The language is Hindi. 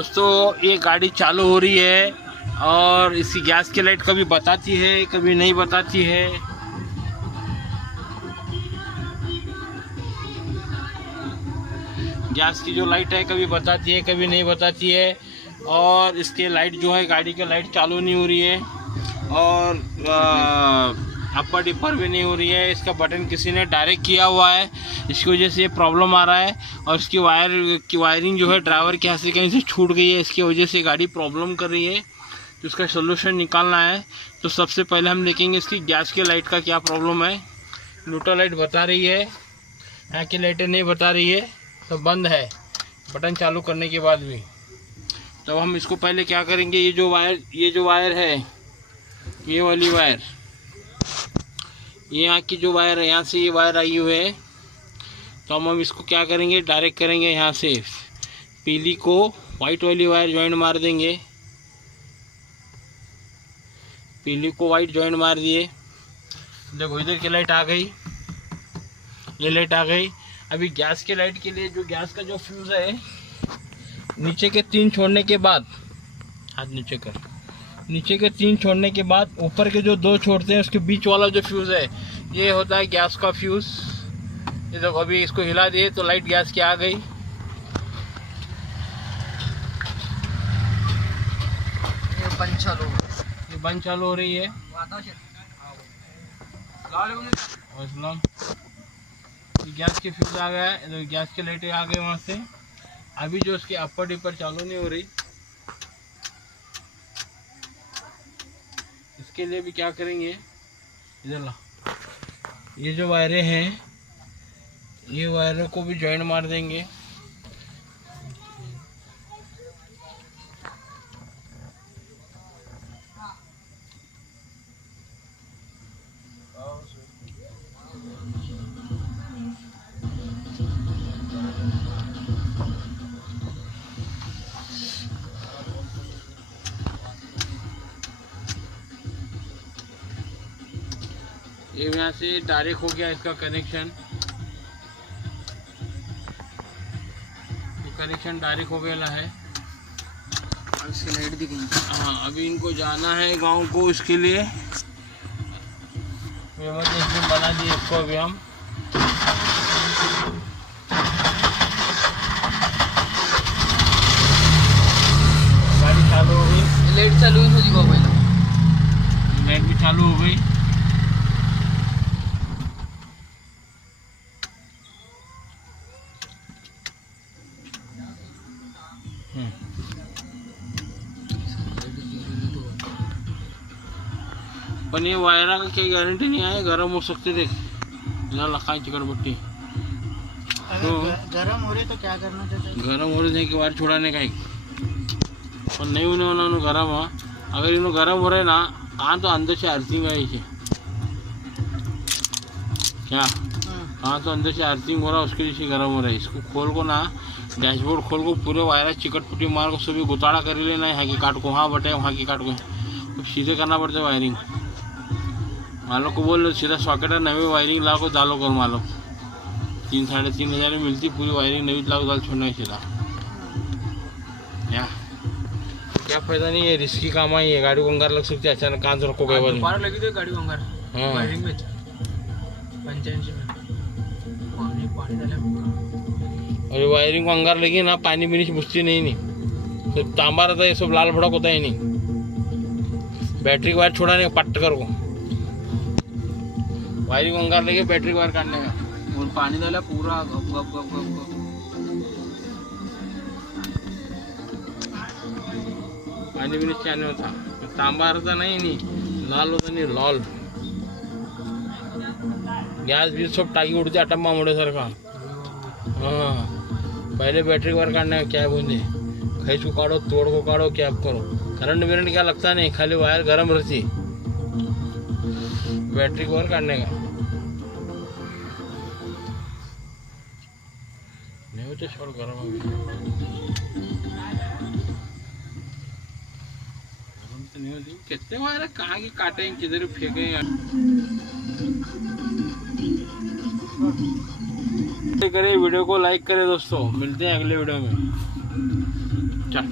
दोस्तों ये गाड़ी चालू हो रही है और इसकी गैस की लाइट कभी बताती है कभी नहीं बताती है। गैस की जो लाइट है कभी बताती है कभी नहीं बताती है। और इसके लाइट जो है गाड़ी की लाइट चालू नहीं हो रही है और अपर डिपर भी नहीं हो रही है। इसका बटन किसी ने डायरेक्ट किया हुआ है, इसकी वजह से ये प्रॉब्लम आ रहा है। और इसकी वायरिंग जो है ड्राइवर के हाथ से कहीं से छूट गई है, इसकी वजह से गाड़ी प्रॉब्लम कर रही है। तो इसका सोल्यूशन निकालना है। तो सबसे पहले हम देखेंगे इसकी गैस की लाइट का क्या प्रॉब्लम है। न्यूट्रल लाइट बता रही है, यहाँ की लाइटें नहीं बता रही है, तो बंद है बटन चालू करने के बाद भी। तो हम इसको पहले क्या करेंगे, ये जो वायर है, ये वाली वायर, ये यहाँ की जो वायर है, यहाँ से ये वायर आई हुई है। तो हम इसको क्या करेंगे, डायरेक्ट करेंगे यहाँ से पीली को वाइट वाली वायर जॉइंट मार देंगे। पीली को वाइट जॉइंट मार दिए। देखो इधर की लाइट आ गई, ये लाइट आ गई। अभी गैस की लाइट के लिए जो गैस का जो फ्यूज़ है, नीचे के 3 छोड़ने के बाद, हाथ नीचे कर, नीचे के 3 छोड़ने के बाद ऊपर के जो 2 छोड़ते हैं उसके बीच वाला जो फ्यूज़ है, ये होता है गैस का फ्यूज़। ये देखो अभी इसको हिला दिए तो लाइट गैस की आ गई। ये बंद चालू हो रही है। गैस की फ्यूज आ गया है, तो गैस की लाइटें आ गई वहाँ से। अभी जो उसकी अपर डिपर चालू नहीं हो रही, इसके लिए भी क्या करेंगे, इधर ला, ये जो वायरें हैं, ये वायरों को भी जॉइंट मार देंगे। ये यहाँ से डायरेक्ट हो गया इसका कनेक्शन, कनेक्शन डायरेक्ट हो गया है। इसकी लाइट दी गई। हाँ, अभी इनको जाना है गांव को, इसके लिए इमरजेंसी बना दिए इसको। अभी हम गाड़ी चालू हो गई, लाइट चालू हो जी बाबा, लाइट भी चालू हो गई। पण ये वायरा का काही गॅरंटी नहीं आहे, गरम हो सकते। देख यहाँ लखाई चिकटपट्टी तो गरम हो रही तो क्या करना चाहिए? गरम हो रहे कि वायर छुड़ाने का ही, पर नहीं होने वाला उन्होंने गरम। हाँ, अगर इन्होंने गरम हो रहे ना, कहाँ तो अंदर से अर्थिंग है इसे, क्या कहाँ तो अंदर से अर्थिंग हो रहा है, उसके लिए गरम हो रहा है। इसको खोल को ना, डैशबोर्ड खोल को पूरे वायरा चिकटपट्टी मार को सभी गुताड़ा कर लेना है। यहाँ की काट को वहाँ बटे, वहाँ की काट को तो सीधे करना पड़ता है वायरिंग। मालो को बोल सीधा सॉकेट है, नवी वायरिंग ला को डालो कर, मालो 3-3.5 हज़ार में मिलती पूरी वायरिंग, नवी लाख डाल छोड़ना है सीधा। क्या फायदा नहीं है, रिस्की काम है ये। गाड़ी को अंगार लग सकती है अचानक, कान रखो गए वाली लगी थी गाड़ी को अंगार। हाँ, वायरिंग में 85 में पानी डाला और वायरिंग को अंगार लगी ना, पानी भी नहीं बुझती नहीं सब तांबा रहता है, ये सब लाल भड़क होता है नहीं। बैटरी वायर छोड़ाने का पट्ट कर को, वायरिंग को अंगार लगे बैटरी वायर काटने का, और पानी डाला पूरा गप गप गप गप गप। पानी भी नीचे आने होता, तांबा रहता नहीं लाल होता नहीं, लाल गैस भी सब टाकी उड़ते अटम्बा मोड़े सर का। हाँ, पहले बैटरी वायर काटने का क्या है, बूंदे खींच को काटो, तोड़ को काटो, क्या करो, करंट विरंट क्या लगता नहीं, खाली वायर गर्म रहती बैटरी को वायर काटने का नहीं होते। छोड़ गर्म अभी गर्म तो नहीं होती। कितने वायर कहाँ की काटे, किधर फेंके। करें वीडियो को लाइक करें दोस्तों, मिलते हैं अगले वीडियो में। चल।